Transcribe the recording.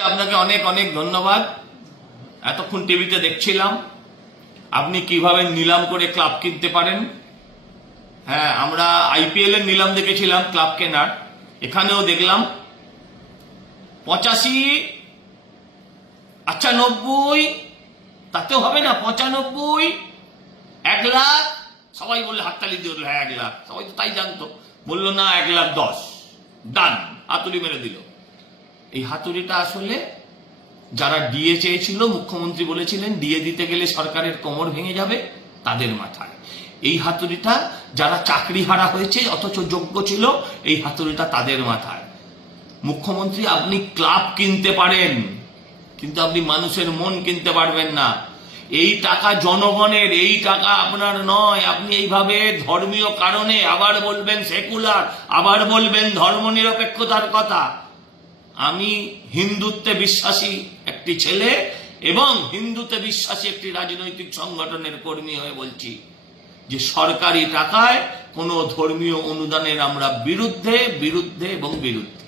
আপনাকে অনেক অনেক ধন্যবাদ। এতক্ষণ টিভিতে দেখছিলাম। আপনি কীভাবে নিলাম করে ক্লাব কিনতে পারেন? হ্যাঁ আমরা আইপিএল এর নিলাম দেখেছিলাম, ক্লাব কেনার। এখানেও দেখলাম। পঁচাশি আচ্ছা নব্বই তাতেও হবে না, পঁচানব্বই, এক লাখ। সবাই বললে, হাততালি দিয়ে হ্যাঁ এক লাখ। সবাই তো তাই জানতো। বলল, না, এক লাখ দশ। ডান, হাতুড়ি মেরে দিল। এই হাতুড়িটা আসলে যারা ডিএ চেয়েছিল, মুখ্যমন্ত্রী বলেছিলেন, ডিএ দিতে গেলে সরকারের কোমর ভেঙে যাবে তাদের মাথায়। এই হাতুড়িটা যারা চাকরি হারা হয়েছে, অথচ যোগ্য ছিল, এই হাতুড়িটা তাদের মাথায়। মুখ্যমন্ত্রী, আপনি ক্লাব কিনতে পারেন, কিন্তু আপনি মানুষের মন কিনতে পারবেন না। এই টাকা জনগণের, এই টাকা আপনার নয়। আপনি এইভাবে ধর্মীয় কারণে আবার বলবেন সেকুলার, আবার বলবেন ধর্মনিরপেক্ষতার কথা। আমি হিন্দুত্বে বিশ্বাসী একটি ছেলে এবং হিন্দুতে বিশ্বাসী একটি রাজনৈতিক সংগঠনের কর্মী হয়ে বলছি যে সরকারি টাকায় কোনো ধর্মীয় অনুদানের আমরা বিরুদ্ধে বিরুদ্ধে এবং বিরুদ্ধে।